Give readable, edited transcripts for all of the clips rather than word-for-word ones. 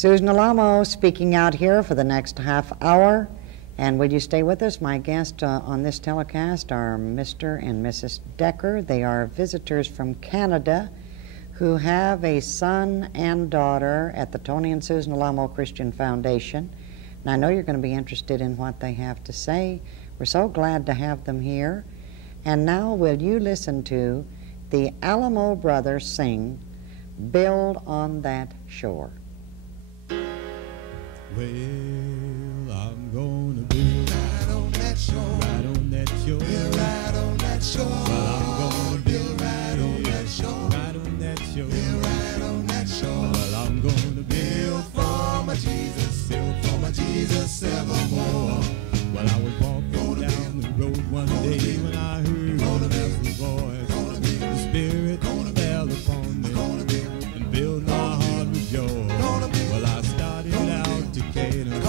Susan Alamo speaking out here for the next half hour. And will you stay with us? My guests on this telecast are Mr. and Mrs. Decker. They are visitors from Canada who have a son and daughter at the Tony and Susan Alamo Christian Foundation. And I know you're going to be interested in what they have to say. We're so glad to have them here. And now will you listen to the Alamo brothers sing, "Build on That Shore." Well, I'm gonna build right on that shore, right on that shore, build right on that shore. Well, I'm gonna build right on that shore, right on that shore, build right on that shore. Well, I'm gonna build for my Jesus, build for my Jesus evermore. Well, I was walking down the road one day when I heard a master's voice. The Spirit fell upon me and filled my heart with joy. Well, I started out to Canaan,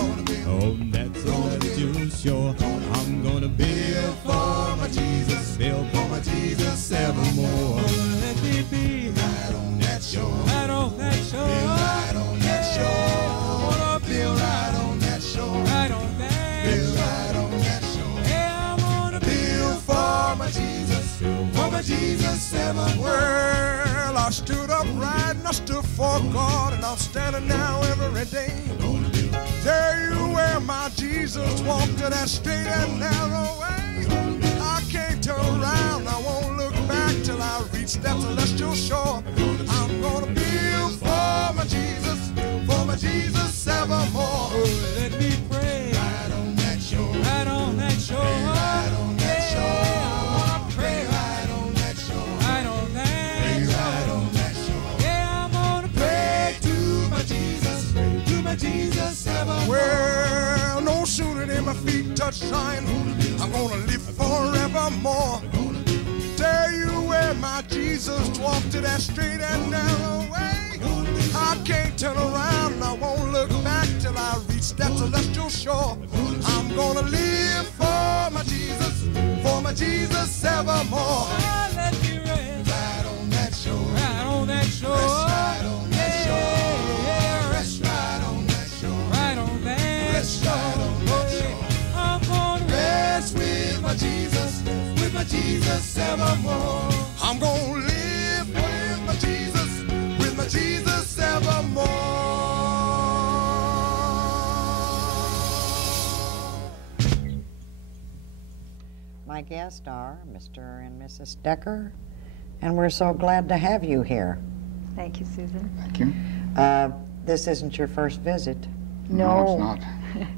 oh, that's a celestial shore. I'm gonna build for my Jesus, build for my Jesus evermore. Let me be right on that shore, right on that shore, build right on that shore. I wanna build right on that shore, right on that, build right on that shore. Yeah, I wanna build for my Jesus evermore. Well, I stood upright and I stood for God, and I'm standing now every day. Tell you where my Jesus walked to that straight and narrow way. I can't turn around, I won't look back till I reach that celestial shore. I'm gonna build for my Jesus evermore. Oh, let me pray right on that shore, right on that shore, right on that shore. I wanna pray right on that shore, right on that shore, right on that shore. Yeah, I'm gonna pray to my Jesus evermore. Well, no sooner than my feet touch Zion, I'm gonna live forevermore. Tell you where my Jesus walked to that straight and narrow way. I can't turn around and I won't look back till I reach that celestial shore. I'm gonna live for my Jesus evermore. Oh, let me rest right on that shore, right on that shore, rest right on that shore, yeah, rest right on that shore, right on that rest shore. Right on that shore. I'm gonna rest with my Jesus evermore. I'm gonna live with my Jesus evermore. My guests are Mr. and Mrs. Decker, and we're so glad to have you here. Thank you, Susan. Thank you. This isn't your first visit. No, it's not.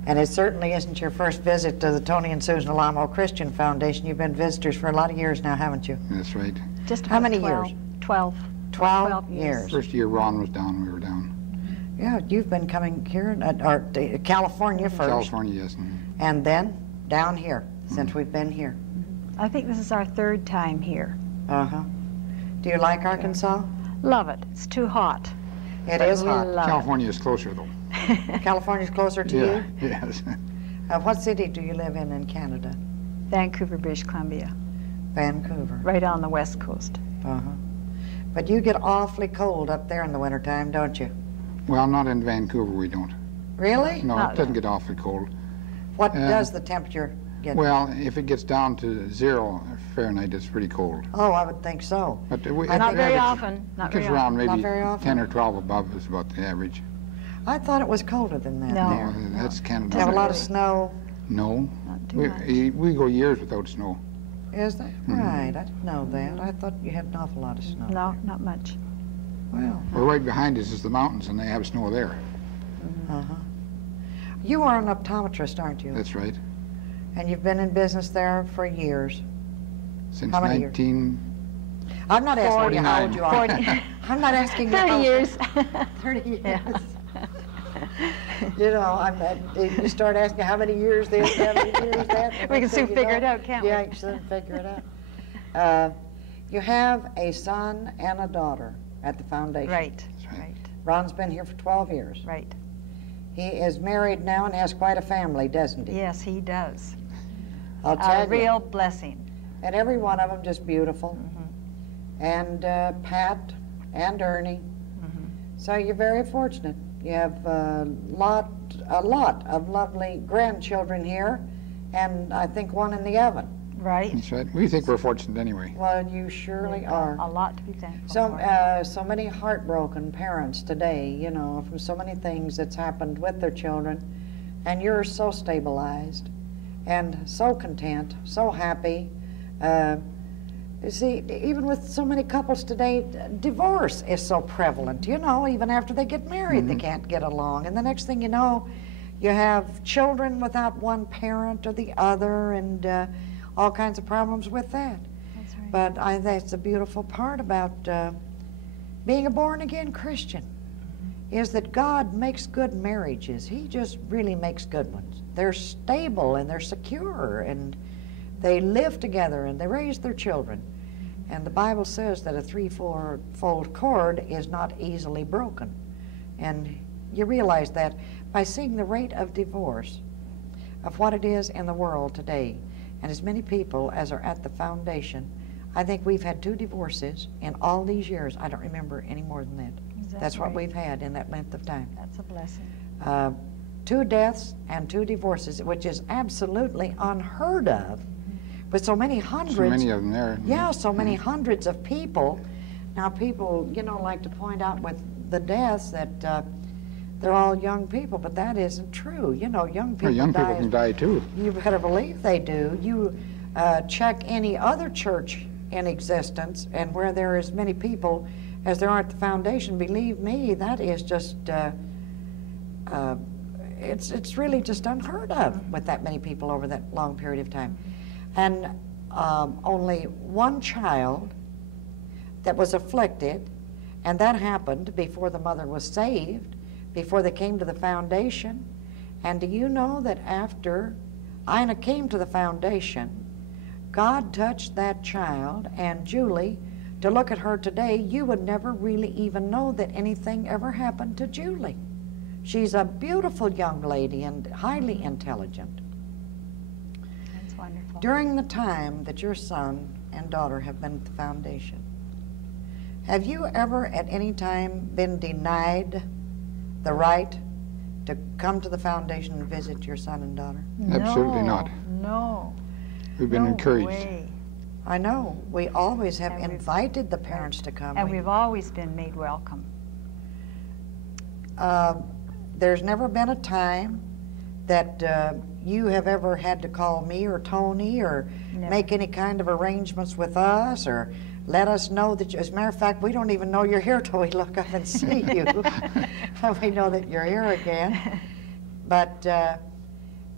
And it certainly isn't your first visit to the Tony and Susan Alamo Christian Foundation. You've been visitors for a lot of years now, haven't you? That's right. Just How many 12, years? 12. 12 years. First year Ron was down, we were down. Yeah, you've been coming here, or California first. California, yes. And then down here, since we've been here. I think this is our third time here. Uh-huh. Do you like Arkansas? Love it. It's too hot. It But is we hot. love California is closer, though. California's closer to Yeah, you? yes. What city do you live in Canada? Vancouver, British Columbia, Vancouver. right on the west coast. Uh-huh. But you get awfully cold up there in the wintertime, don't you? Well, not in Vancouver, we don't. Really? No, Not it doesn't get awfully cold. What does the temperature get? Well, if it gets down to 0 Fahrenheit, it's pretty cold. Oh, I would think so. But Not very often. Not It gets very around often. Not maybe very often. 10 or 12 above is about the average. I thought it was colder than that No. there. That's Canada. Do you have a lot of really. snow? No. Not too We, much. we go years without snow. Is that right? I didn't know that. I thought you had an awful lot of snow. No, not much. Well, Well, right behind us is the mountains, and they have snow there. uh-huh. You are an optometrist, aren't you? That's right. And you've been in business there for years. Since How many years? 19... I'm not asking you how old 49. you are. 40. I'm not asking you 30 how years. 30 years. Yeah. You know, you start asking how many years this, how many years that. We can soon you figure know. it out, can't we? Yeah, you can soon figure it out. You have a son and a daughter at the foundation. Right, right. right, Ron's been here for 12 years. right. He is married now and has quite a family, doesn't he? Yes, he does. I'll tell A you. real blessing. And every one of them just beautiful. And Pat and Ernie. So you're very fortunate. You have a lot of lovely grandchildren here, and I think one in the oven. Right. That's right. We think we're fortunate anyway. Well, you surely are. A lot to be thankful So, for. so many heartbroken parents today, you know, from so many things that's happened with their children, and you're so stabilized and so content, so happy. You see, even with so many couples today, divorce is so prevalent. You know, even after they get married, they can't get along. And the next thing you know, you have children without one parent or the other, and all kinds of problems with that. That's right. But that's the beautiful part about being a born-again Christian, is that God makes good marriages. He just really makes good ones. They're stable and they're secure, and they live together and they raise their children. And the Bible says that a threefold cord is not easily broken. And you realize that by seeing the rate of divorce, of what it is in the world today, and as many people as are at the foundation. I think we've had 2 divorces in all these years. I don't remember any more than that. That's what we've had in that length of time. That's a blessing. 2 deaths and 2 divorces, which is absolutely unheard of. With so many hundreds. So many of them there. Yeah, so many hundreds of people. Now people, you know, like to point out with the deaths that they're all young people, but that isn't true. You know, young people, Well, young people can die too. You better believe they do. You check any other church in existence, and where there are as many people as there are at the foundation, believe me, that is just, it's really just unheard of with that many people over that long period of time. And only one child that was afflicted, and that happened before the mother was saved, before they came to the foundation. And do you know that after Ina came to the foundation, God touched that child, and Julie, to look at her today, you would never really even know that anything ever happened to Julie. She's a beautiful young lady and highly intelligent. That's wonderful. During the time that your son and daughter have been at the foundation, have you ever at any time been denied the right to come to the foundation and visit your son and daughter? Absolutely not. No. We've been No encouraged. way. I know. We always have And we've- invited the parents to come. And we've always been made welcome. There's never been a time that you have ever had to call me or Tony or Never. make any kind of arrangements with us or let us know that, as a matter of fact, we don't even know you're here till we look up and see you. We know that you're here again. But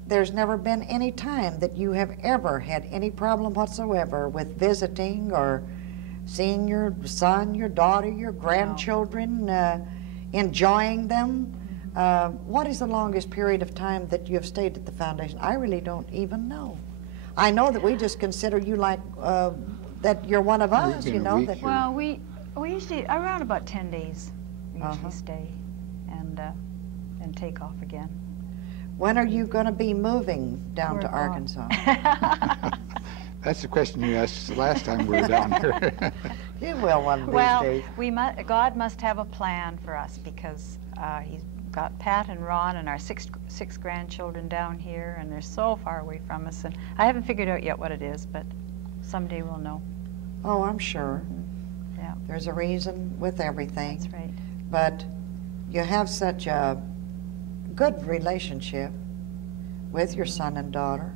there's never been any time that you have ever had any problem whatsoever with visiting or seeing your son, your daughter, your grandchildren, enjoying them. What is the longest period of time that you have stayed at the foundation? I really don't even know. I know that we just consider you like that you're one of us, been you a know. week That, here. Well, we usually, around about 10 days, we usually stay and take off again. when are you going to be moving down We're to gone. Arkansas? That's the question you asked the last time we were down here. You will one of these Well, days. God must have a plan for us, because he's got Pat and Ron and our six grandchildren down here, and they're so far away from us. And I haven't figured out yet what it is, but someday we'll know. Oh, I'm sure. Yeah, There's a reason with everything. that's right. But you have such a good relationship with your son and daughter,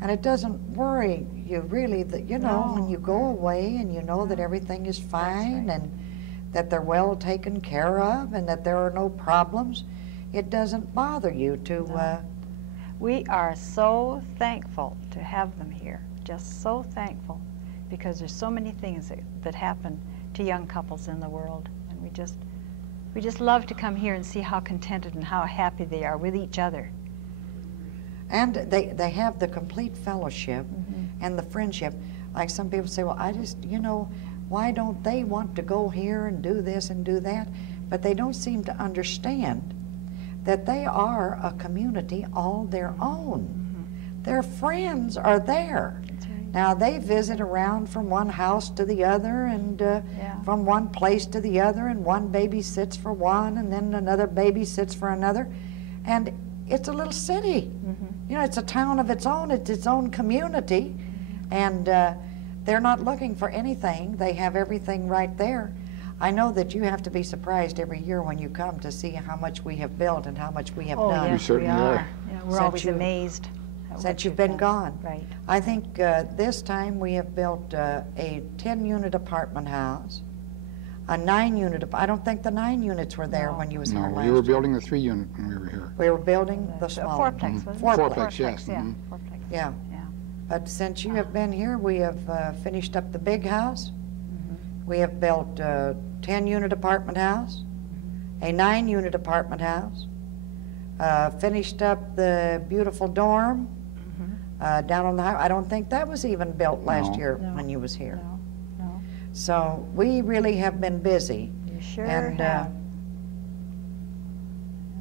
and it doesn't worry you really that, you know, when No. you go away and you know that everything is fine right. and that they're well taken care of and that there are no problems, it doesn't bother you to, No. We are so thankful to have them here, just so thankful, because there's so many things that happen to young couples in the world, and we just love to come here and see how contented and how happy they are with each other. and they have the complete fellowship and the friendship. Like some people say, well, I just, you know, why don't they want to go here and do this and do that? But they don't seem to understand that they are a community all their own. Their friends are there. That's right. Now, they visit around from one house to the other and from one place to the other, and one babysits for one, and then another babysits for another. And it's a little city. You know, it's a town of its own. It's its own community. And they're not looking for anything. They have everything right there. I know that you have to be surprised every year when you come to see how much we have built and how much we have done. You certainly are. Yeah, we're always amazed. Since you've been gone. Right. I think this time we have built a 10-unit apartment house, a 9-unit. I don't think the 9 units were there when you was here last No, year. we were building the 3-unit when we were here. We were building the small fourplex, wasn't it? Fourplex, yes. Yeah, Mhm. fourplex. Yeah. But since you have been here, we have finished up the big house. We have built a 10-unit apartment house, a 9-unit apartment house, finished up the beautiful dorm down on the highway. I don't think that was even built last year when you was here. No. So we really have been busy. You sure And have.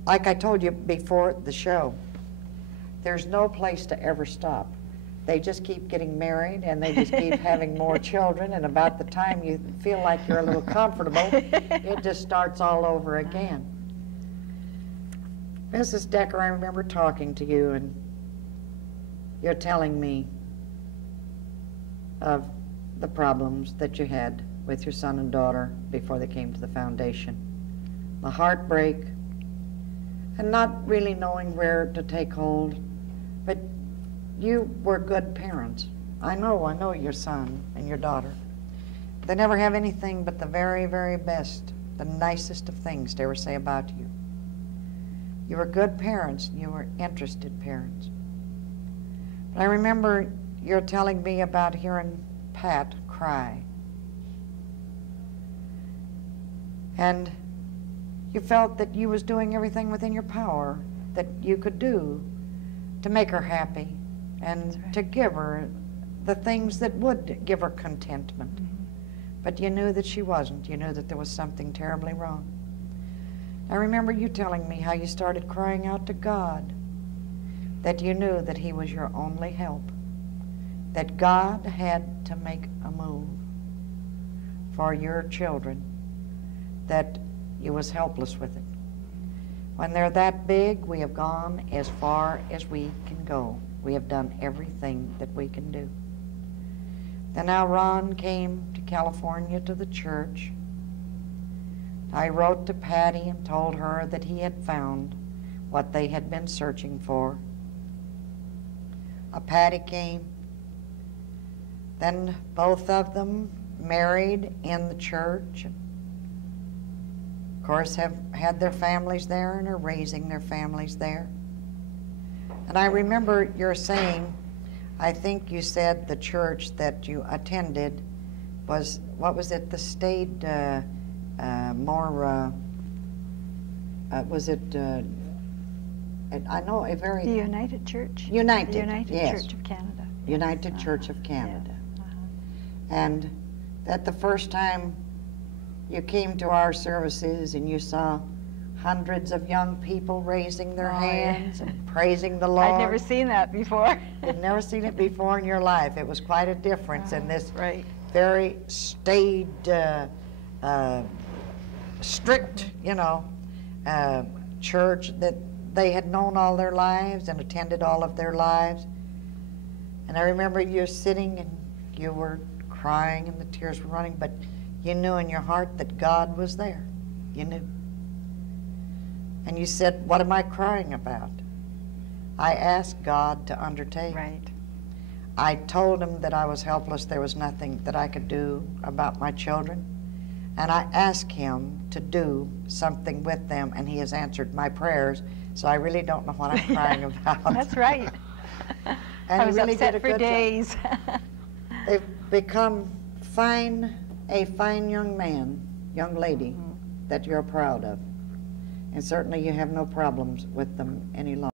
like I told you before the show, there's no place to ever stop. They just keep getting married, and they just keep having more children, and about the time you feel like you're a little comfortable, it just starts all over again. Mrs. Decker, I remember talking to you, and you're telling me of the problems that you had with your son and daughter before they came to the foundation. The heartbreak, and not really knowing where to take hold, but you were good parents. I know your son and your daughter. They never have anything but the very, very best, the nicest of things to ever say about you. You were good parents, and you were interested parents. But I remember you're telling me about hearing Pat cry. And you felt that you was doing everything within your power that you could do to make her happy and to give her the things that would give her contentment. But you knew that she wasn't. You knew that there was something terribly wrong. I remember you telling me how you started crying out to God, that you knew that He was your only help, that God had to make a move for your children, that you was helpless with it. When they're that big, we have gone as far as we can go. We have done everything that we can do. Then now Ron came to California to the church. I wrote to Patty and told her that he had found what they had been searching for. Patty came. Then both of them married in the church. Of course, have had their families there and are raising their families there. And I remember you're saying, I think you said the church that you attended was, what was it, the state was it, I know a very... The United Church? United, The United yes. Church of Canada. United Church of Canada. Yeah. And that the first time you came to our services and you saw hundreds of young people raising their hands and praising the Lord. I'd never seen that before. You'd never seen it before in your life. It was quite a difference in this Right. very staid, strict, church that they had known all their lives and attended all of their lives. And I remember you sitting and you were crying and the tears were running, but you knew in your heart that God was there. You knew. And you said, what am I crying about? I asked God to undertake. Right. I told Him that I was helpless. There was nothing that I could do about my children. And I asked Him to do something with them, and He has answered my prayers, so I really don't know what I'm crying about. That's right. And I was He really upset did a for good job. days. They've become a fine young man, young lady, that you're proud of. And certainly you have no problems with them any longer.